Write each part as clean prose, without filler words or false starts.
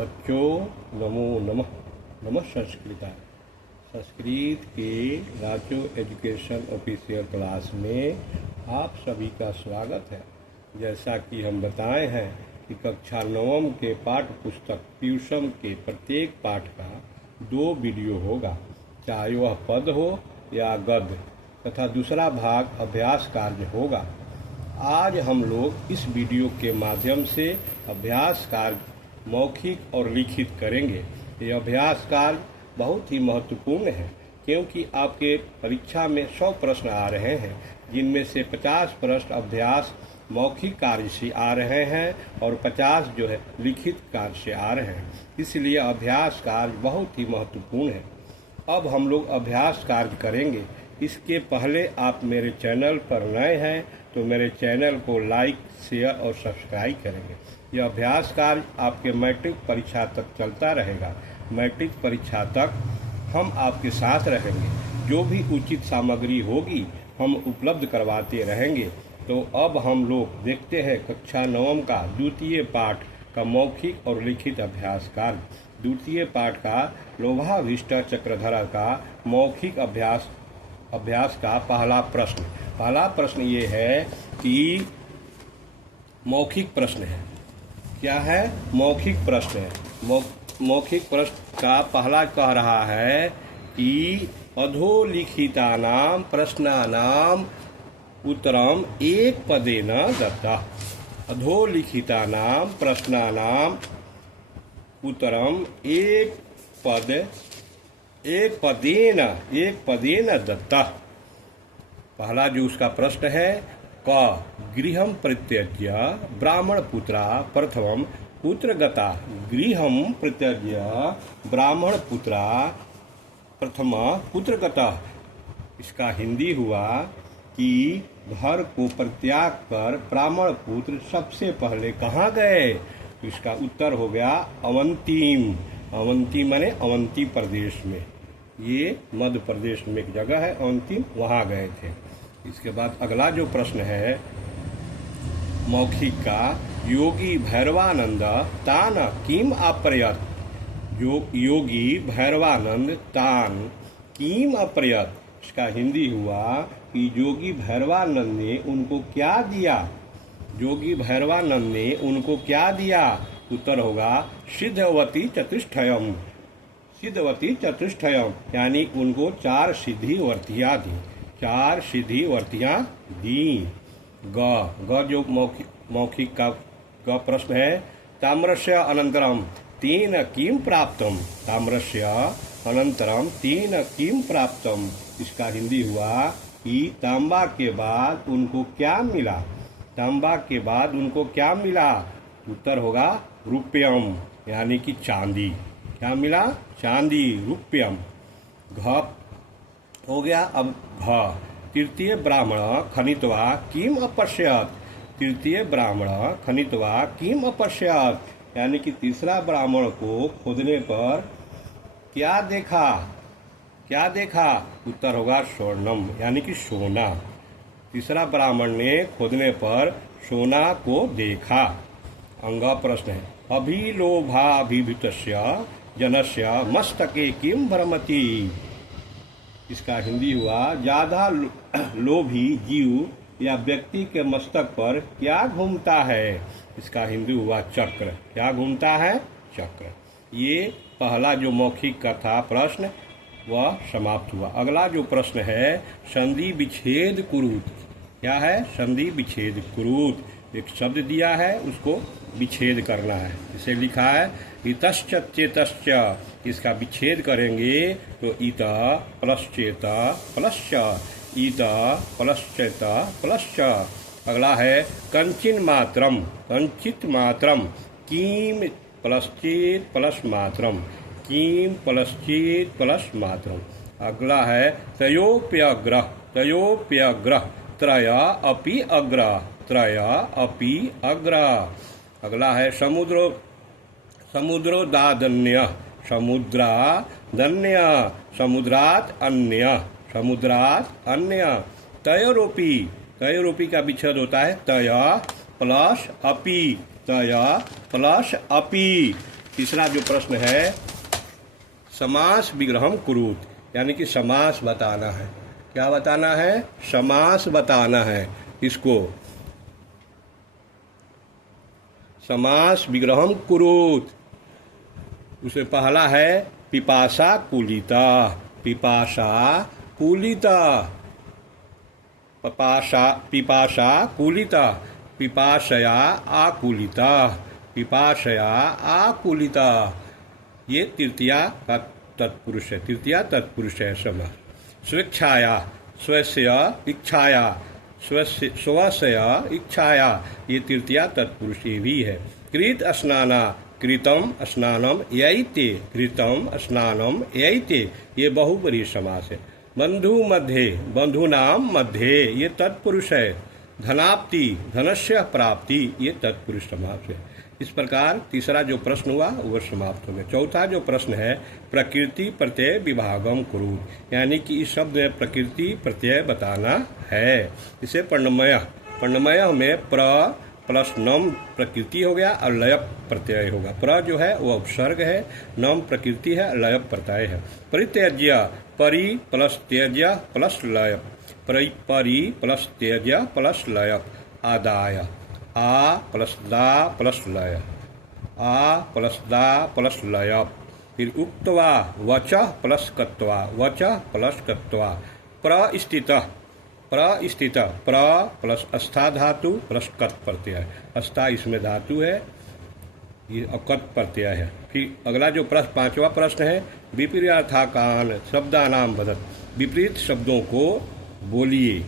बच्चों नमो नमः। नमः संस्कृता। संस्कृत के राजो एजुकेशन ऑफिशियल क्लास में आप सभी का स्वागत है। जैसा कि हम बताए हैं कि कक्षा 9 के पाठ्य पुस्तक ट्यूशन के प्रत्येक पाठ का 2 वीडियो होगा, चाहे वह पद हो या गद्य, तथा दूसरा भाग अभ्यास कार्य होगा। आज हम लोग इस वीडियो के माध्यम से अभ्यास कार्य मौखिक और लिखित करेंगे। ये अभ्यास कार्य बहुत ही महत्वपूर्ण है, क्योंकि आपके परीक्षा में 100 प्रश्न आ रहे हैं, जिनमें से 50 प्रश्न अभ्यास मौखिक कार्य से आ रहे हैं और 50 जो है लिखित कार्य से आ रहे हैं। इसलिए अभ्यास कार्य बहुत ही महत्वपूर्ण है। अब हम लोग अभ्यास कार्य करेंगे। इसके पहले आप मेरे चैनल पर नए हैं तो मेरे चैनल को लाइक, शेयर और सब्सक्राइब करेंगे। यह अभ्यास कार्य आपके मैट्रिक परीक्षा तक चलता रहेगा। मैट्रिक परीक्षा तक हम आपके साथ रहेंगे। जो भी उचित सामग्री होगी हम उपलब्ध करवाते रहेंगे। तो अब हम लोग देखते हैं कक्षा 9 का द्वितीय पाठ का मौखिक और लिखित अभ्यास कार्य। द्वितीय पाठ का लोभाभिष्ट चक्रधर का मौखिक अभ्यास का पहला प्रश्न ये है कि मौखिक प्रश्न है। क्या है? मौखिक प्रश्न है। मौखिक प्रश्न का पहला कह रहा है कि अधोलिखितानां प्रश्नानां उत्तरम एक पदेन दत्तः। अधोलिखितानां प्रश्नानां उत्तरम एक पदेन दत्तः। पहला जो उसका प्रश्न है, क गृहं परित्यज्य ब्राह्मणपुत्रा प्रथमं कुत्र गता। गृहं परित्यज्य ब्राह्मणपुत्रा प्रथम कुत्र गता। इसका हिंदी हुआ कि घर को परित्याग कर ब्राह्मण पुत्र सबसे पहले कहाँ गए। तो इसका उत्तर हो गया अवंतीम। अवंती माने अवंती प्रदेश में, ये मध्य प्रदेश में एक जगह है अवंतीम, वहाँ गए थे। इसके बाद अगला जो प्रश्न है मौखिक का, योगी भैरवानंद तान किम अप्रयत। योगी भैरवानंद तान किम अप्रयत। इसका हिंदी हुआ कि योगी भैरवानंद ने उनको क्या दिया। योगी भैरवानंद ने उनको क्या दिया। उत्तर होगा सिद्धवती चतुष्टयम। सिद्धवती चतुष्टयम यानी उनको 4 सिद्धि वर्तियाँ दी। 4 सिद्धि वर्तियाँ दी। ग जो मौखिक का ग प्रश्न है, ताम्रस्य अनंतरम 3 किम प्राप्तम। ताम्रस्य अनंतरम 3 किम प्राप्तम। इसका हिंदी हुआ कि तांबा के बाद उनको क्या मिला। तांबा के बाद उनको क्या मिला। उत्तर होगा रुपयम यानी कि चांदी। क्या मिला? चांदी, रुपयम। घ हो गया। अब घ, तृतीय ब्राह्मण खनित्वा किम अपश्यत। तृतीय ब्राह्मण खनित्वा किम अपश्यत यानी कि तीसरा ब्राह्मण को खोदने पर क्या देखा। क्या देखा? उत्तर होगा स्वर्णम यानी कि सोना। तीसरा ब्राह्मण ने खोदने पर सोना को देखा। अंग प्रश्न है, अभिलोभाभिभूतस्य जनस्य मस्तके किम भ्रमति। इसका हिंदी हुआ ज्यादा लोभी जीव या व्यक्ति के मस्तक पर क्या घूमता है। इसका हिंदी हुआ चक्र। क्या घूमता है? चक्र। ये पहला जो मौखिक का था प्रश्न वह समाप्त हुआ। अगला जो प्रश्न है संधि विच्छेद कुरुत। क्या है? संधि विच्छेद कुरुत। एक शब्द दिया है, उसको विच्छेद करना है। इसे लिखा है इतश्च चेतश्च। इसका विच्छेद करेंगे तो इत प्लस चेत प्लस इत प्लस चेत प्लस। अगला है कंचिन मात्रम। कंचित मात्रम कीम प्लस चेत प्लस मात्रम। कीम प्लस चेत प्लस मात्रम। अगला है तयोप्यग्रह। तयोप्यग्रह त्रय अपि अग्र। त्रय अपि अग्र। अगला है समुद्रोदादन्य। समुद्रादन्य। समुद्रात अन्य। समुद्रात अन्य। तयोरोपी। तयोरोपी का विच्छेद होता है तय प्लस अपि। तय प्लस अपि। तीसरा जो प्रश्न है समास विग्रहम कुरुत, यानी कि समास बताना है। क्या बताना है? समास बताना है। इसको समास विग्रहम कुरुत। उसमें पहला है पिपासा कुलिता, पिपासा कुलिता, पिपासा कुलिता, पिपाशया आकुलिता, पिपाशया आकुलिता। ये तृतीया का तत्पुरुष है, तृतीया तत्पुरुष है समास। स्वेच्छाया, स्वस्य इच्छाया, स्वस्य इच्छाया, ये तृतीया तत्पुरुष ये भी है। कृत स्नाना, कृतम स्नानम यैते, कृतम स्नानम यैते, ये बहुब्रीहि समास है। बंधु मध्य, बंधुनाम मध्य, ये तत्पुरुष है। धनाप्ति, धनस्य प्राप्ति, ये तत्पुरुष समास है। इस प्रकार तीसरा जो प्रश्न हुआ वह समाप्त हो गया। चौथा जो प्रश्न है प्रकृति प्रत्यय विभागम कुरु, यानी कि इस शब्द में प्रकृति प्रत्यय बताना है। इसे पर्णमय में प्र प्लस नम प्रकृति हो गया और लय प्रत्यय होगा। प्र जो है वह उपसर्ग है, नम प्रकृति है, लय प्रत्यय है। परित्यज्य, परि प्लस त्यज्य प्लस लय, परि प्लस त्यज्य प्लस लय, आदाय, आ प्लस दा प्लस लय, आ प्लस दा प्लस लय। फिर उक्त्वा, वच प्लस कत्वा, वच प्लस कत्वा। प्रस्थित, प्रस्थित, प्र प्लस अस्था धातु प्लस कत प्रत्यय, अस्था इसमें धातु है, ये अकत प्रत्यय है। फिर अगला जो प्रश्न पांचवा प्रश्न है विपरीतार्थान शब्दानाम वदत, विपरीत शब्दों को बोलिए।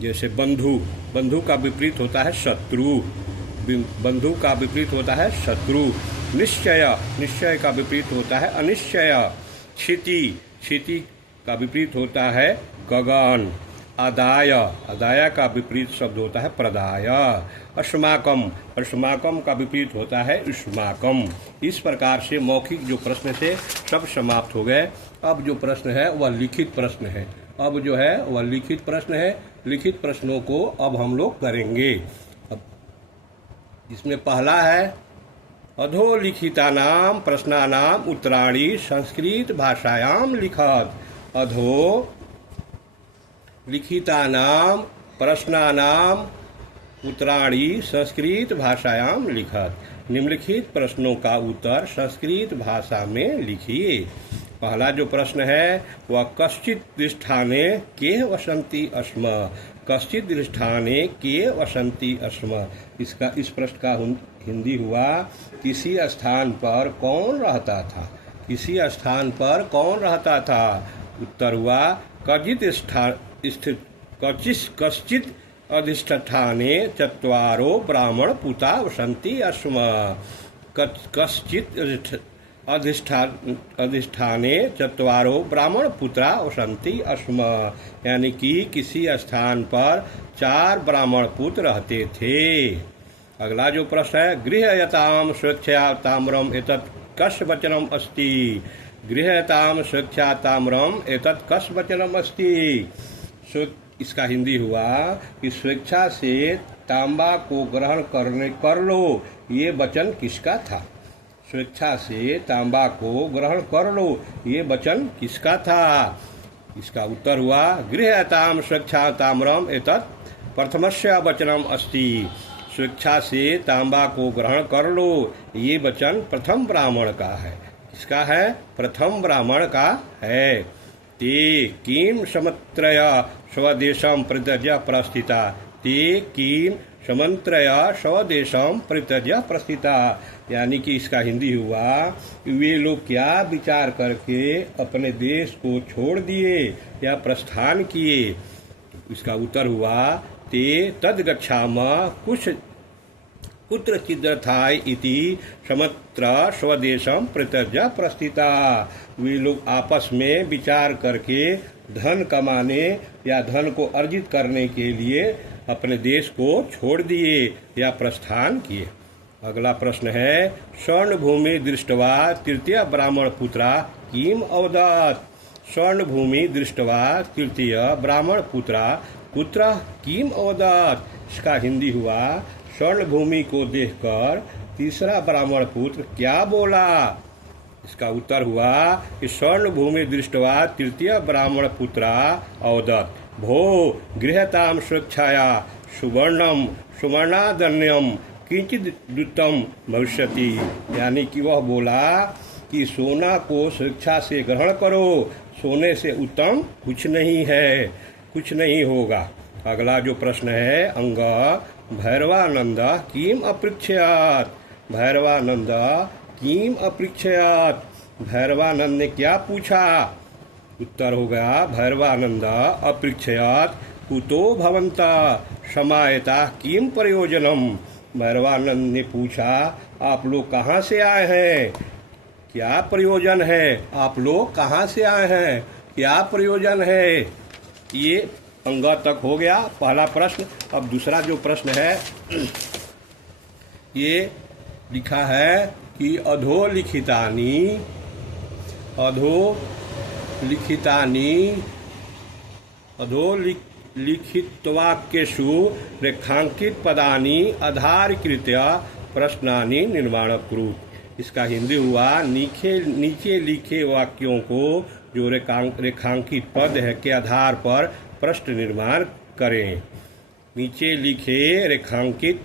जैसे बंधु, बंधु का विपरीत होता है शत्रु, बंधु का विपरीत होता है शत्रु। निश्चय, निश्चय का विपरीत होता है अनिश्चय। क्षिति, क्षिति का विपरीत होता है गगन। आदाय, आदाय का विपरीत शब्द होता है प्रदाय। अस्माकम, अस्माकम का विपरीत होता है उष्माकम। इस प्रकार से मौखिक जो प्रश्न थे सब समाप्त हो गए। अब जो प्रश्न है वह लिखित प्रश्न है। अब जो है वह लिखित प्रश्न है। लिखित प्रश्नों को अब हम लोग करेंगे। अब इसमें पहला है अधोलिखितानाम प्रश्नानाम उत्तराणि संस्कृत भाषायाम लिखत। अधो लिखितानाम प्रश्नानाम उत्तराणि संस्कृत भाषायाम लिखत। निम्नलिखित प्रश्नों का उत्तर संस्कृत भाषा में लिखिए। पहला जो प्रश्न है वह कश्चित् दृष्टाने के वसंती अस्म, कश्चित् दृष्टाने के वसंती अस्म। इसका इस प्रश्न का हिंदी हुआ किसी स्थान पर कौन रहता था, किसी स्थान पर कौन रहता था। उत्तर हुआ कश्चित् अधिष्ठाने चत्वारो ब्राह्मण पुता वसंती अस्म। कश्चित् अधिष्ठाने चत्वारो ब्राह्मण पुत्रा वसंती अस्म, यानी कि किसी स्थान पर 4 ब्राह्मण पुत्र रहते थे। अगला जो प्रश्न है गृह्यताम स्वेच्छया ताम्रम एतत् कस्य वचनम अस्ति। गृह्यताम स्वेच्छया ताम्रम एतत् कस्य वचनम अस्ति। इसका हिंदी हुआ कि स्वेच्छा से तांबा को ग्रहण कर लो, ये वचन किसका था। स्वेच्छा से तांबा को ग्रहण कर लो, ये वचन किसका था। इसका उत्तर हुआ गृह्यताम स्वेच्छा ताम्रम एतत् प्रथमस्य वचनम अस्ति। स्वेच्छा से तांबा को ग्रहण कर लो, ये वचन प्रथम ब्राह्मण का है। किसका है? प्रथम ब्राह्मण का है। ते किम समत्रय स्वदेशम परित्यज्य प्रस्थिता, ते किम समंत्रय स्वदेशम परित्यज्य प्रस्थिता, यानी कि इसका हिंदी हुआ वे लोग क्या विचार करके अपने देश को छोड़ दिए या प्रस्थान किए। इसका उत्तर हुआ ते तद गच्छाम कुछ कुत्र चिद्रथाय इति समत्र स्वदेशम परित्यज्य प्रस्थिता। वे लोग आपस में विचार करके धन कमाने या धन को अर्जित करने के लिए अपने देश को छोड़ दिए या प्रस्थान किए। अगला प्रश्न है स्वर्ण भूमि दृष्टवा तृतीय ब्राह्मण पुत्रा किम अवदत्। स्वर्ण भूमि दृष्टवा तृतीय ब्राह्मण पुत्रा कुत्र किम अवदत्। इसका हिंदी हुआ स्वर्ण भूमि को देखकर तीसरा ब्राह्मण पुत्र क्या बोला? इसका उत्तर हुआ कि स्वर्ण भूमि दृष्टवा तृतीय ब्राह्मण पुत्रा अवदत् भो गृहताम स्वेच्छाया सुवर्णम सुवर्णादन्यम किंचित दुतम भविष्यति। यानी कि वह बोला कि सोना को स्वेच्छा से ग्रहण करो, सोने से उत्तम कुछ नहीं है, कुछ नहीं होगा। अगला जो प्रश्न है अंग भैरवानंद किम अपृच्छयात। भैरवानंद किम अपृच्छयात। भैरवानंद ने क्या पूछा? उत्तर हो गया भैरवानंद अपृच्छयात कुतो भवन्ता समायता किम प्रयोजनम। भैरवानंद ने पूछा आप लोग कहाँ से आए हैं, क्या प्रयोजन है? आप लोग कहाँ से आए हैं, क्या प्रयोजन है? ये अंग तक हो गया पहला प्रश्न। अब दूसरा जो प्रश्न है ये लिखा है कि अधोलिखितवाक्येषु रेखांकित पदानि आधारीकृत्य प्रश्नानि निर्माण कुरुत। इसका हिंदी हुआ नीचे लिखे वाक्यों को जो रेखांकित पद है के आधार पर प्रश्न निर्माण करें। नीचे लिखे रेखांकित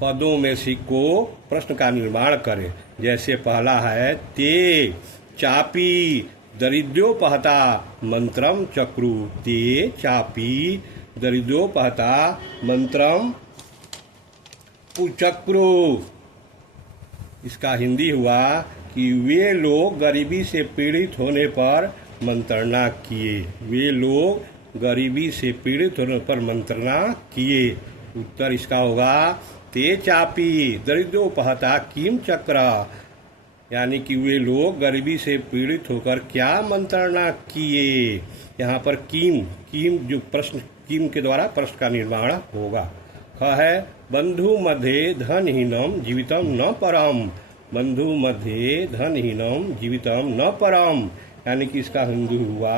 पदों में से को प्रश्न का निर्माण करें। जैसे पहला है ते चापी दरिद्रोपहता मंत्रम चक्रु। ते चापी दरिद्रोपहता मंत्रम चक्रु। इसका हिंदी हुआ कि वे लोग गरीबी से पीड़ित होने पर मंत्रणा किए। वे लोग गरीबी से पीड़ित होने पर मंत्रणा किए। उत्तर इसका होगा ते चापी दरिद्रोपहता किम चक्र। यानी कि वे लोग गरीबी से पीड़ित होकर क्या मंत्रणा किए। यहाँ पर किम जो प्रश्न किम के द्वारा प्रश्न का निर्माण होगा। ख है बंधु मध्य धनहीनम जीवितम न परम। बंधु मध्य धनहीनम जीवितम न परम। यानी कि इसका हिंदी हुआ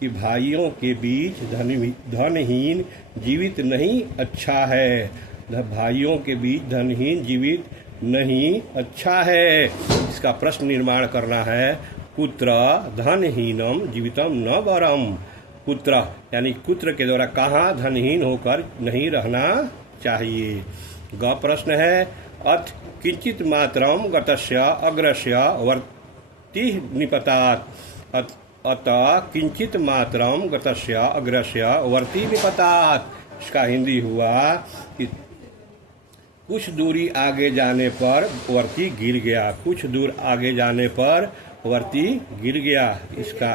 कि भाइयों के बीच धनहीन जीवित नहीं अच्छा है। भाइयों के बीच धनहीन जीवित नहीं अच्छा है। इसका प्रश्न निर्माण करना है कुत्र धनहीनम जीवितम न वरम। कुत्र यानी कुत्र के द्वारा कहाँ धनहीन होकर नहीं रहना चाहिए। ग प्रश्न है अथ किंचित मात्रम गतस्य अग्रस्य वर्ति निपतात। अतः किंचित मात्रम गतस्य अग्रस्य वर्ति निपतात। इसका हिंदी हुआ कि कुछ दूरी आगे जाने पर वर्ती गिर गया। कुछ दूर आगे जाने पर वर्ती गिर गया। इसका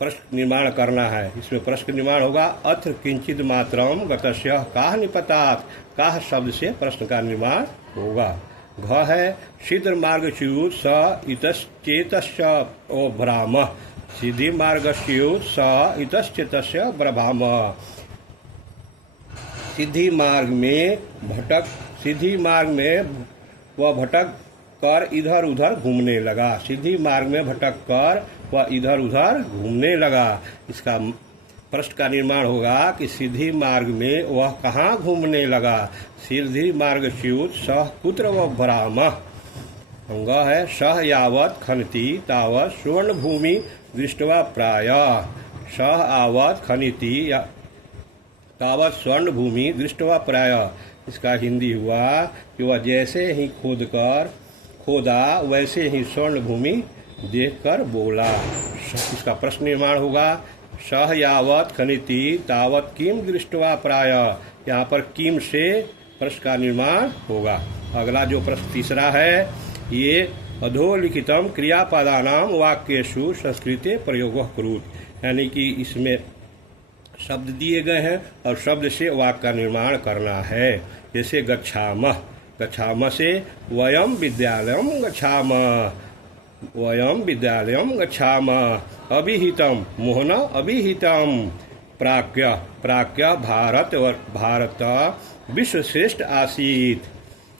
प्रश्न निर्माण करना है। इसमें प्रश्न निर्माण होगा अथ किंचित मात्रम गतस्य काह निपतात। काह शब्द से प्रश्न का निर्माण होगा। घ है सिद्ध मार्गस्युत स इतश्चेतस्य ब्राह्म। सिद्धि मार्गस्युत स इतश्चेतस्य ब्रह्म। सिद्धि मार्ग में वह भटक कर इधर उधर घूमने लगा। सिद्धि मार्ग में भटक कर वह इधर उधर घूमने लगा। इसका प्रश्न का निर्माण होगा कि सिद्धि मार्ग में वह कहाँ घूमने लगा। सिद्धि मार्ग स्युत सह कुत्र व ब्राह्म। अंग है सह यावत खनति तावत स्वर्ण भूमि दृष्टवा प्राय। सह आवत खनिति तावत स्वर्ण भूमि दृष्टवा प्राय। इसका हिंदी हुआ कि वह जैसे ही खोदा वैसे ही स्वर्ण भूमि देखकर बोला। इसका प्रश्न निर्माण होगा सह यावत खनिति तावत किम दृष्टवा प्राय। यहाँ पर किम से प्रश्न का निर्माण होगा। अगला जो प्रश्न तीसरा है ये अधोलिखितम क्रियापदानाम वाक्येषु संस्कृते प्रयोग कुरुत। यानी कि इसमें शब्द दिए गए हैं और शब्द से वाक्य का निर्माण करना है। जैसे गच्छामः। गच्छामः से वयम विद्यालयम गच्छामः। वयम विद्यालयम गच्छामः। अभिहितम मोहन अभिहितम। प्राक्य प्राक्य भारत विश्व श्रेष्ठ आसीत।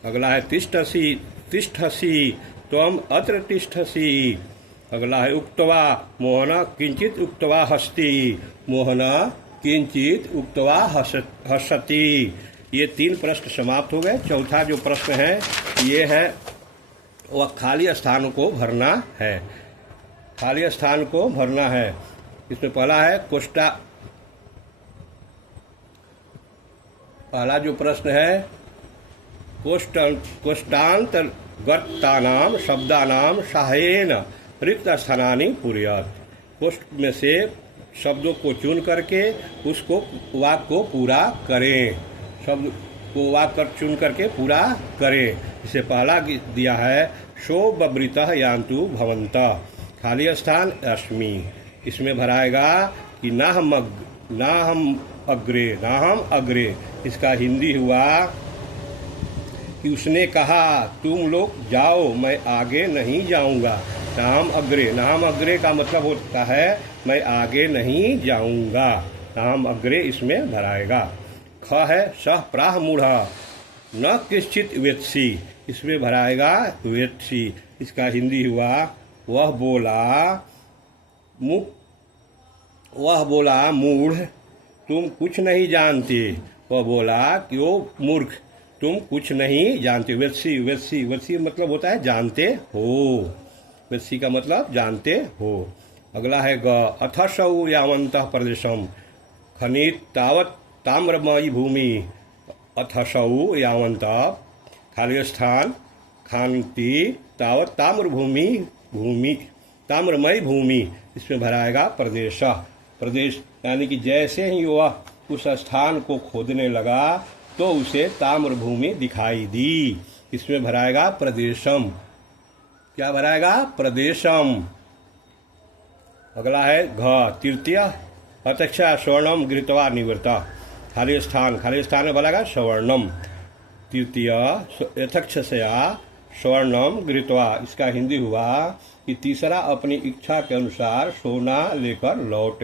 अगला है तिष्ठसि तिष्ठसि त्वम अत्र तिष्ठसि। अगला है उक्त्वा मोहन किंचित उक्त्वा हस्ति। मोहन किंचित उक्त्वा हसति। ये 3 प्रश्न समाप्त हो गए। चौथा जो प्रश्न है ये है वह खाली स्थान को भरना है। खाली स्थान को भरना है। इसमें पहला है पहला जो प्रश्न है कोष्टांतर्गतानां शब्दानां सहायेन रिक्त स्थानानि पूरयेत्। कोष्ट में से शब्दों को चुन करके उसको वाक्य को पूरा करें। शब्द को वाक्य चुन करके पूरा करें। इसे पहला दिया है शो बब्रितः यान्तु भवन्तः। खाली स्थान अस्मि। इसमें भराएगा कि ना हम अग्रे। इसका हिंदी हुआ कि उसने कहा तुम लोग जाओ मैं आगे नहीं जाऊंगा। नाम अग्रे का मतलब होता है मैं आगे नहीं जाऊंगा। नाम अग्रे इसमें भराएगा। ख है सह प्राह मूढ़ न किश्चित वेत्सी। इसमें भराएगा वेत्सी। इसका हिंदी हुआ वह बोला मूढ़ तुम कुछ नहीं जानते। वह बोला कि ओ मूर्ख तुम कुछ नहीं जानते। वेत्सी मतलब होता है जानते हो। वेत्सी का मतलब जानते हो। अगला है ग अथसौ यावन्तः प्रदेशम खनित तावत ताम्रमयी भूमि। अथसौ यावन्तः खाली स्थान खान्ति तावत ताम्रमयी भूमि। इसमें भराएगा प्रदेश। यानी कि जैसे ही वह उस स्थान को खोदने लगा तो उसे ताम्र भूमि दिखाई दी। इसमें भराएगा प्रदेशम। क्या भराएगा? प्रदेशम। अगला है घ तृतीय अतक्षा स्वर्णम गृहीत्वा निवृत्ता। खाली स्थान में भराएगा स्वर्णम। तृतीय यथक्षसया स्वर्णम गृहीत्वा। इसका हिंदी हुआ कि तीसरा अपनी इच्छा के अनुसार सोना लेकर लौट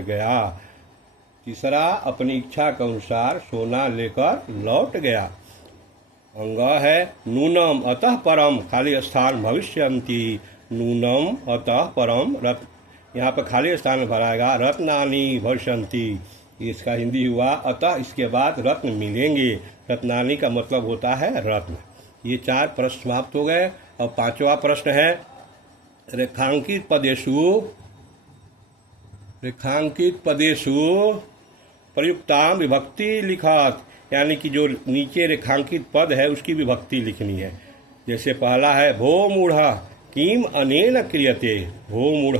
गया। अंग है नूनम अतः परम खाली स्थान भविष्यन्ति। नूनम अतः परम यहाँ पर खाली स्थान में भराएगा रत्नानि भविष्यन्ति। इसका हिंदी हुआ अतः इसके बाद रत्न मिलेंगे। रत्नानि का मतलब होता है रत्न। ये 4 प्रश्न समाप्त हो गए। और 5वां प्रश्न है रेखांकित पदेषु प्रयुक्तां विभक्ति लिखत। यानी कि जो नीचे रेखांकित पद है उसकी विभक्ति लिखनी है। जैसे पहला है भो मूढ़ किम अनेन क्रियते। भो मूढ़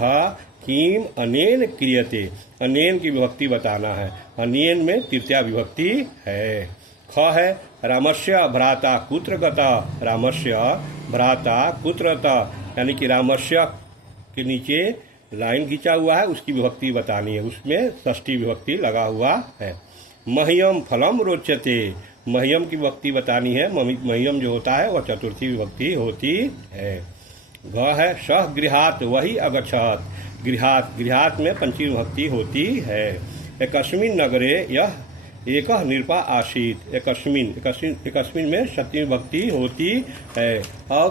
किम अनेन क्रियते। अनेन की विभक्ति बताना है। अनेन में तृतीया विभक्ति है। ख है रामस्य भ्राता कुत्र गता। रामस्य भ्राता कुत्र गता। यानी कि रामस्य के नीचे लाइन खींचा हुआ है उसकी विभक्ति बतानी है। उसमें षष्ठी विभक्ति लगा हुआ है। मह्यम फलम रोचते। मह्यम की विभक्ति बतानी है। मह्यम जो होता है वह चतुर्थी विभक्ति होती है। घ है सह गृहात वही अगच्छत। गृहात में पंचमी विभक्ति होती है। एकस्मिन् नगरे यह एक नृपा आसीत। एकस्मिन् में सप्तमी विभक्ति होती है। और